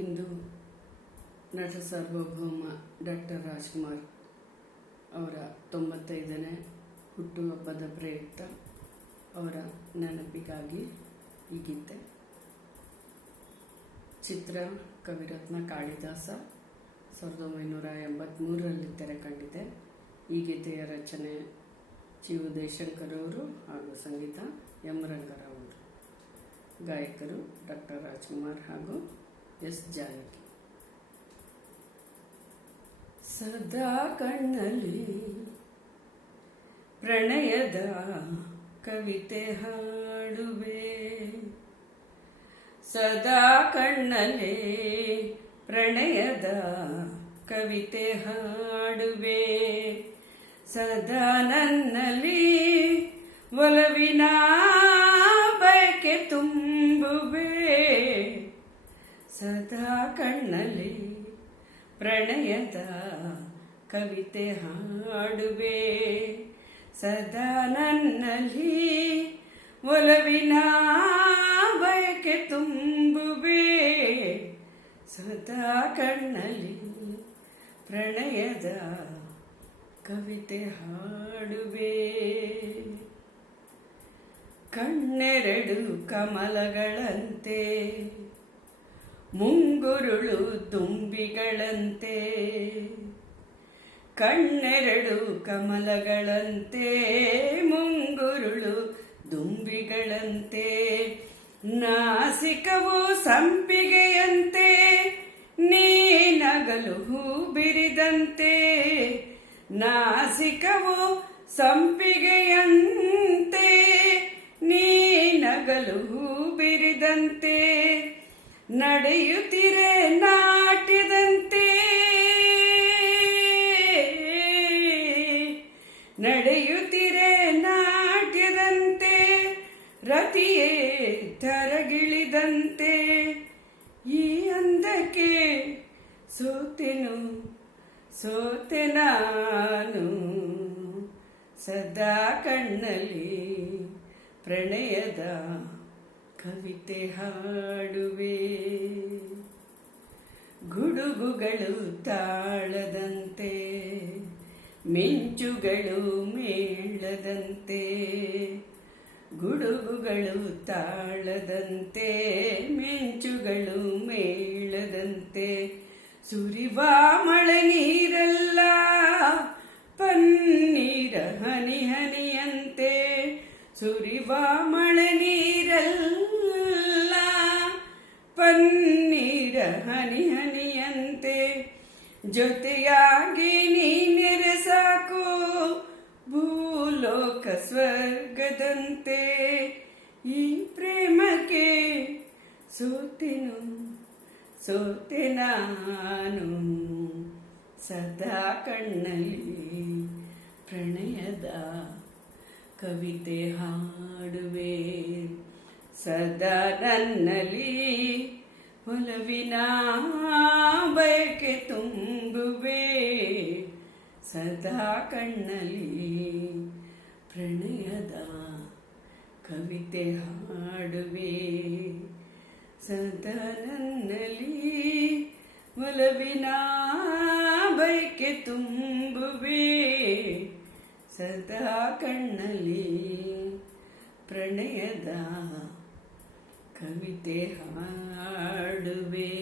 ಇಂದು ನಟ ಸಾರ್ವಭೌಮ ಡಾಕ್ಟರ್ ರಾಜ್ಕುಮಾರ್ ಅವರ 95ನೇ ಹುಟ್ಟುಹಬ್ಬದ ಪ್ರಯುಕ್ತ ಅವರ ನೆನಪಿಗಾಗಿ ಈ ಗೀತೆ. ಚಿತ್ರ ಕವಿರತ್ನ ಕಾಳಿದಾಸ 1983ರಲ್ಲಿ ತೆರೆ ಕಂಡಿದೆ. ಈ ಗೀತೆಯ ರಚನೆ ಚಿ ಉದಯಶಂಕರ್ ಅವರು ಹಾಗೂ ಸಂಗೀತ ಎಂ ರಂಗರಾವ್ ಅವರು. ಗಾಯಕರು ಡಾಕ್ಟರ್ ರಾಜ್ಕುಮಾರ್ ಹಾಗೂ ಎಸ್ ಜಾನಕಿ. ಸದಾ ಕಣ್ಣಲ್ಲಿ ಪ್ರಣಯದ ಕವಿತೆ ಹಾಡುವೆ, ಸದಾ ಕಣ್ಣಲ್ಲಿ ಪ್ರಣಯದ ಕವಿತೆ ಹಾಡುವೆ, ಸದಾ ನನ್ನಲ್ಲಿ ಒಲವಿನ ಬಯಕೆ ತುಂಬುವೆ, ಸದಾ ಕಣ್ಣಲ್ಲಿ ಪ್ರಣಯದ ಕವಿತೆ ಹಾಡುವೆ, ಸದಾ ನನ್ನಲ್ಲಿ ಒಲವಿನ ಬಯಕೆ ತುಂಬುವೆ, ಸದಾ ಕಣ್ಣಲ್ಲಿ ಪ್ರಣಯದ ಕವಿತೆ ಹಾಡುವೆ. ಕಣ್ಣೆರಡು ಕಮಲಗಳಂತೆ, ಮುಂಗುರುಳು ದುಂಬಿಗಳಂತೆ, ಕಣ್ಣೆರಡು ಕಮಲಗಳಂತೆ, ಮುಂಗುರುಳು ದುಂಬಿಗಳಂತೆ, ನಾಸಿಕವು ಸಂಪಿಗೆಯಂತೆ, ನೀನಗಲು ಹೂ ಬಿರಿದಂತೆ, ನಾಸಿಕವು ಸಂಪಿಗೆಯಂತೆ, ನೀನಗಲು ಹೂ ಬಿರಿದಂತೆ, ನಡೆಯುತ್ತಿರೆ ನಾಟ್ಯದಂತೆ, ನಡೆಯುತ್ತಿರೆ ನಾಟ್ಯದಂತೆ, ರತಿಯೇ ತರಗಿಳಿದಂತೆ, ಈ ಅಂದಕ್ಕೆ ಸೋತೆನು ಸೋತೆ ನಾನು, ಸದಾ ಕಣ್ಣಲ್ಲಿ ಪ್ರಣಯದ ಕವಿತೆ ಹಾಡುವೆ. ಗುಡುಗುಗಳು ತಾಳದಂತೆ, ಮಿಂಚುಗಳು ಮೇಳದಂತೆ, ಗುಡುಗುಗಳು ತಾಳದಂತೆ, ಮಿಂಚುಗಳು ಮೇಳದಂತೆ, ಸುರಿವ ಮಳೆ ನೀರಲ್ಲ ಪನ್ನೀರ ಹನಿ ಹನಿಯಂತೆ, ಸುರಿವ ಮಳೆ ನೀರಲ್ಲ ಪನ್ನೀರ ಹನಿ ಹನಿಯಂತೆ, ಜೊತೆಯಾಗಿ ನೀನೆರೆ ಸಾಕು ಭೂಲೋಕ ಸ್ವರ್ಗದಂತೆ, ಈ ಪ್ರೇಮಕ್ಕೆ ಸೋತೆನು ಸೋತೆ ನಾನು, ಸದಾ ಕಣ್ಣಲ್ಲಿ ಪ್ರಣಯದ ಕವಿತೆ ಹಾಡುವೆ, ಸದಾ ನನ್ನಲ್ಲಿ ಒಲವಿನ ಬಯಕೆ ತುಂಬುವೆ, ಸದಾ ಕಣ್ಣಲ್ಲಿ ಪ್ರಣಯದ ಕವಿತೆ ಹಾಡುವೆ, ಸದಾ ನನ್ನಲ್ಲಿ ಒಲವಿನ ಬಯಕೆ ತುಂಬುವೆ, ಸದಾ ಕಣ್ಣಲ್ಲಿ ಪ್ರಣಯದ ಕವಿತೆ ಹಾಡುವೆ.